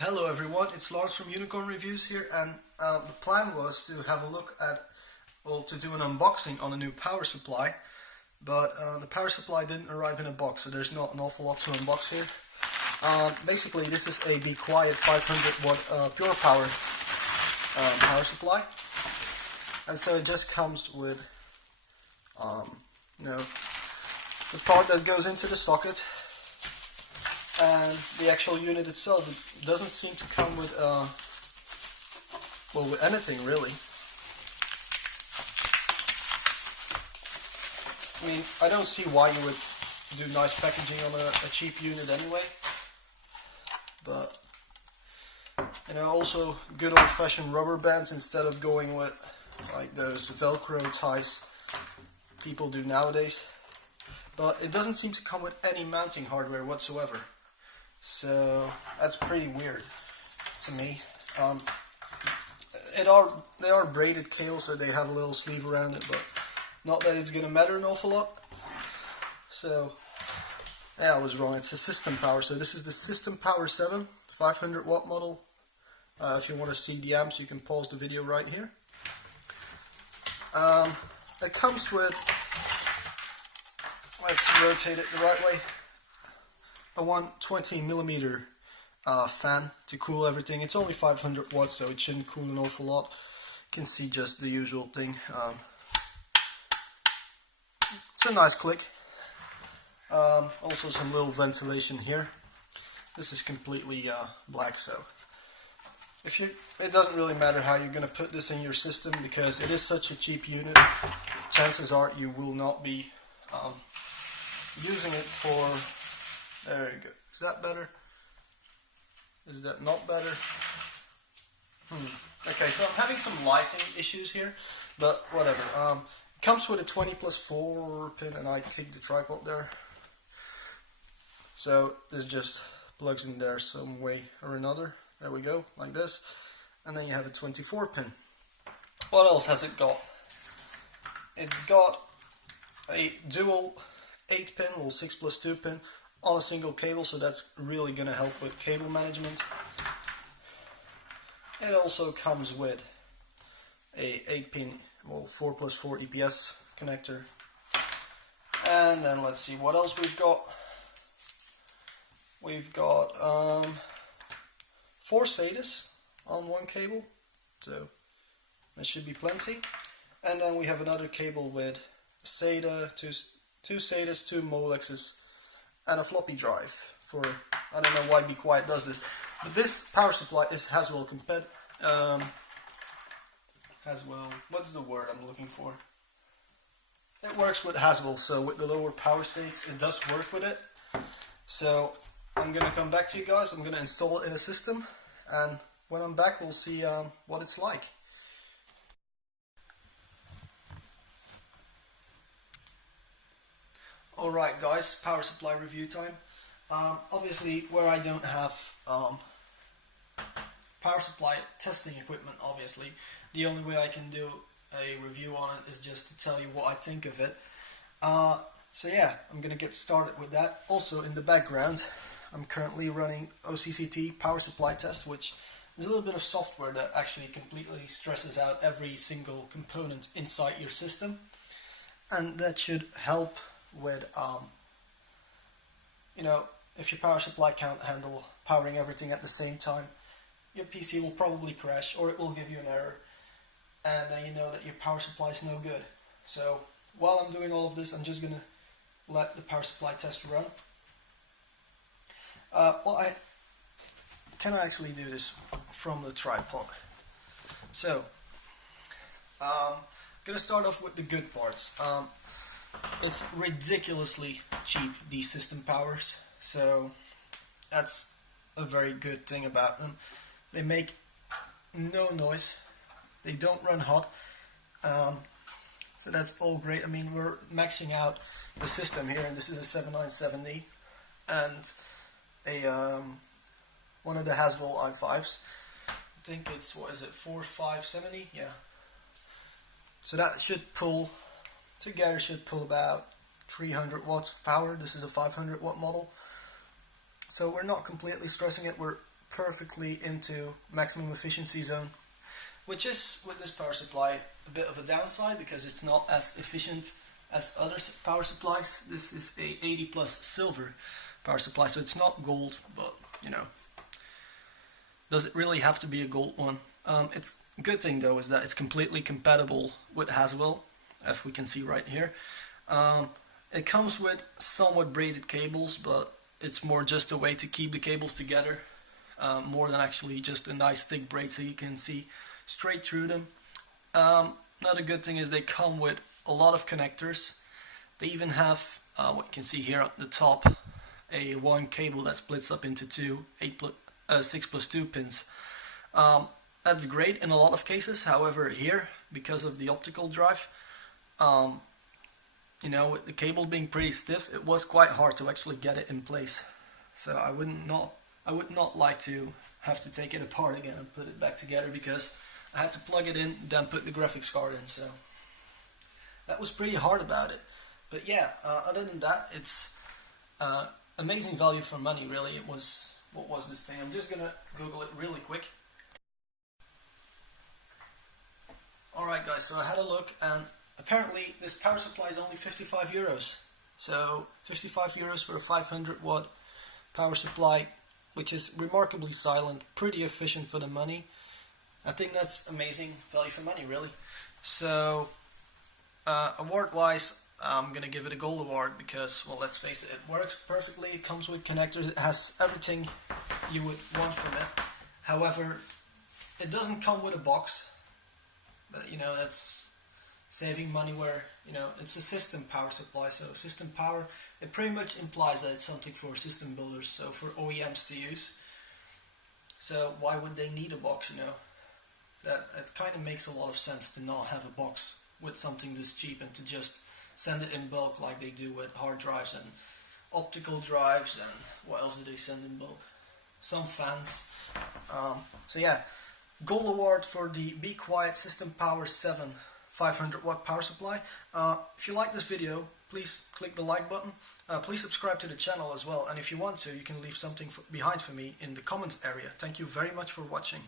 Hello everyone, it's Lars from Unicorn Reviews here, and the plan was to have a look at, to do an unboxing on a new power supply, but the power supply didn't arrive in a box, so there's not an awful lot to unbox here. Basically, this is a Be Quiet 500 watt pure power power supply, and so it just comes with, the part that goes into the socket. And the actual unit itself, it doesn't seem to come with, with anything really. I mean, I don't see why you would do nice packaging on a cheap unit anyway. But, also good old-fashioned rubber bands instead of going with like those Velcro ties people do nowadays. But it doesn't seem to come with any mounting hardware whatsoever. So that's pretty weird to me. They are braided cables, so they have a little sleeve around it, but not that it's gonna matter an awful lot. So yeah, I was wrong. It's a System Power. So this is the System Power 7, 500 watt model. If you want to see the amps, you can pause the video right here. It comes with, let's rotate it the right way, a 120mm fan to cool everything. It's only 500 watts, so it shouldn't cool an awful lot. You can see just the usual thing. It's a nice click. Also some little ventilation here. This is completely black, so it doesn't really matter how you're going to put this in your system, because it is such a cheap unit. Chances are you will not be using it for. There you go. Is that better? Is that not better? Okay, so I'm having some lighting issues here, but whatever. It comes with a 20+4 pin, and I kicked the tripod there. So this just plugs in there some way or another. There we go, like this. And then you have a 24 pin. What else has it got? It's got a dual 8 pin or 6+2 pin on a single cable, so that's really going to help with cable management. It also comes with a 8-pin, 4+4 EPS connector. And then let's see what else we've got. We've got 4 SATAs on one cable, so that should be plenty. And then we have another cable with SATA, two SATAs, 2 Molexes, and a floppy drive for, I don't know why Be Quiet does this, but this power supply is Haswell compatible. Haswell, what's the word I'm looking for? It works with Haswell, so with the lower power states, it does work with it. So I'm gonna come back to you guys. I'm gonna install it in a system, and when I'm back, we'll see what it's like. Alright guys, power supply review time. Obviously, where I don't have power supply testing equipment, obviously, the only way I can do a review on it is just to tell you what I think of it. So yeah, I'm gonna get started with that. Also in the background, I'm currently running OCCT power supply test, which is a little bit of software that actually completely stresses out every single component inside your system, and that should help with if your power supply can't handle powering everything at the same time, your PC will probably crash, or it will give you an error, and then you know that your power supply is no good. So while I'm doing all of this, I'm just gonna let the power supply test run. I can actually do this from the tripod. So I'm gonna start off with the good parts. It's ridiculously cheap, these System Powers, so that's a very good thing about them. They make no noise, they don't run hot, so that's all great. I mean, we're maxing out the system here, and this is a 7970 and a one of the Haswell i5s. I think it's, what is it, 4570? Yeah. So that should pull together, should pull about 300 watts of power. This is a 500 watt model. So we're not completely stressing it. We're perfectly into maximum efficiency zone, which is, with this power supply, a bit of a downside because it's not as efficient as other power supplies. This is a 80 plus silver power supply, so it's not gold, but you know, does it really have to be a gold one? It's a good thing though is that it's completely compatible with Haswell, as we can see right here. It comes with somewhat braided cables, but it's more just a way to keep the cables together, more than actually just a nice thick braid so you can see straight through them. Another good thing is they come with a lot of connectors. They even have, what you can see here at the top, a one cable that splits up into two 6+2 pins. That's great in a lot of cases. However, here, because of the optical drive, you know, with the cable being pretty stiff, it was quite hard to actually get it in place. So I would not like to have to take it apart again and put it back together, because I had to plug it in, then put the graphics card in. So that was pretty hard about it. But yeah, other than that, it's amazing value for money, really. It was, what was this thing? I'm just gonna Google it really quick. Alright guys, so I had a look, and apparently this power supply is only 55 euros. So 55 euros for a 500 watt power supply, which is remarkably silent, pretty efficient for the money. I think that's amazing value for money, really. So award wise, I'm gonna give it a gold award because, well, let's face it, it works perfectly, it comes with connectors, it has everything you would want from it. However, it doesn't come with a box, but you know, that's saving money where, you know, it's a system power supply. So system power, it pretty much implies that it's something for system builders, so for OEMs to use. So why would they need a box, you know? That it kind of makes a lot of sense to not have a box with something this cheap and to just send it in bulk like they do with hard drives and optical drives, and what else do they send in bulk? Some fans. So yeah, gold award for the Be Quiet System Power 7 500 watt power supply. If you like this video, please click the like button. Please subscribe to the channel as well, and if you want to, you can leave something behind for me in the comments area. Thank you very much for watching.